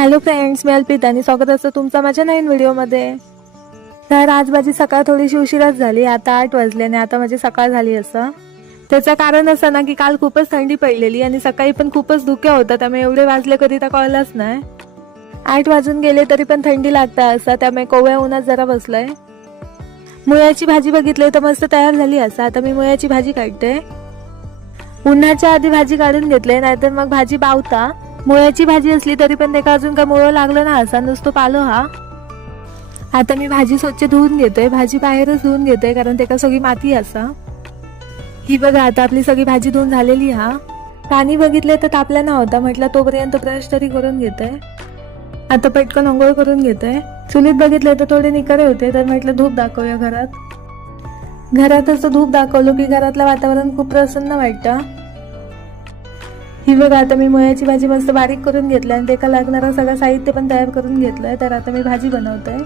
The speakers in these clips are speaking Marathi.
हॅलो फ्रेंड्स, मी अल्पिता आणि स्वागत असतं तुमचं माझ्या नवीन व्हिडिओमध्ये. तर आज माझी सकाळ थोडीशी उशिराच झाली. आता 8 वाजले आणि आता माझी सकाळ झाली. असं त्याचं कारण असं ना की काल खूपच थंडी पडलेली आणि सकाळी पण खूपच धुक्या होता, त्यामुळे एवढे वाजले कधी तर कळलंच नाही. 8 वाजून गेले तरी पण थंडी लागता असं, त्यामुळे कोवळ्या उन्हात जरा बसलंय. मुळ्याची भाजी बघितली तर मस्त तयार झाली असं. आता मी मुळ्याची भाजी काढते. उन्हाच्या आधी भाजी काढून घेतले, नाहीतर मग भाजी बावता. मुळ्याची भाजी असली तरी पण त्याला अजून का मुळं लागलं ना असा, नुसतं पालो हा. आता मी भाजी स्वच्छ धुवून घेतोय. भाजी बाहेरच धुवून घेतोय कारण त्याला सगळी माती असा. ही बघा, आता आपली सगळी भाजी धुवून झालेली हा. पाणी बघितले तर तापला नव्हता, म्हटलं तोपर्यंत ब्रश तरी करून घेतोय. आता पटकन अंघोळ करून घेतोय. चुलीत बघितले तर थोडे निकरे होते, तर म्हटलं धूप दाखवूया घरात. घरातच धूप दाखवलो की घरातलं वातावरण खूप प्रसन्न वाटतं. ही बघा, आता मी मुळ्याची भाजी मस्त बारीक करून घेतली आणि त्याला लागणारं सगळं साहित्य पण तयार करून घेतलंय. तर आता मी भाजी बनवतोय.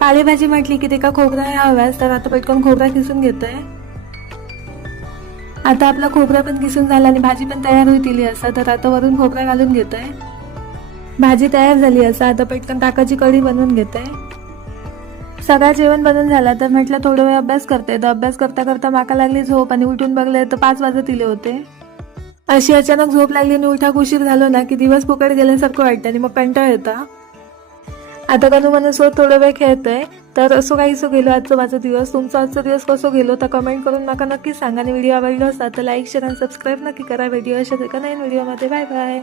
पालेभाजी म्हटली की त्याला खोबरा हव्यास, तर आता पटकन खोबरा किसून घेतोय. आता आपला खोबरा पण किसून झाला आणि भाजी पण तयार होईल असं, तर आता वरून खोबरा घालून घेतोय. भाजी तयार झाली असं. आता पटकन ताकाची कढी बनवून घेतोय. सगळं जेवण बनवून झाला तर म्हटलं थोडं वेळ अभ्यास करते. तर अभ्यास करता करता माका लागली झोप आणि उठून बघले तर 5 वाजत इले होते. अशी अचानक झोप लागली आणि उठाक उशीर झालो ना की दिवस फुकट गेल्यासारखं वाटतं आणि मग कंटाळ येता. आता करू मनसोबत थोडा वेळ खेळतोय. तर असं काहीसं गेलो आजचा माझा दिवस. तुमचा आजचा दिवस कसं गेलो तर कमेंट करून नका नक्की सांगा. आणि व्हिडिओ आवडला असता तर लाईक शेअर आणि सबस्क्राईब नक्की करा. व्हिडिओ अशा एका नवीन व्हिडिओमध्ये. Bye bye.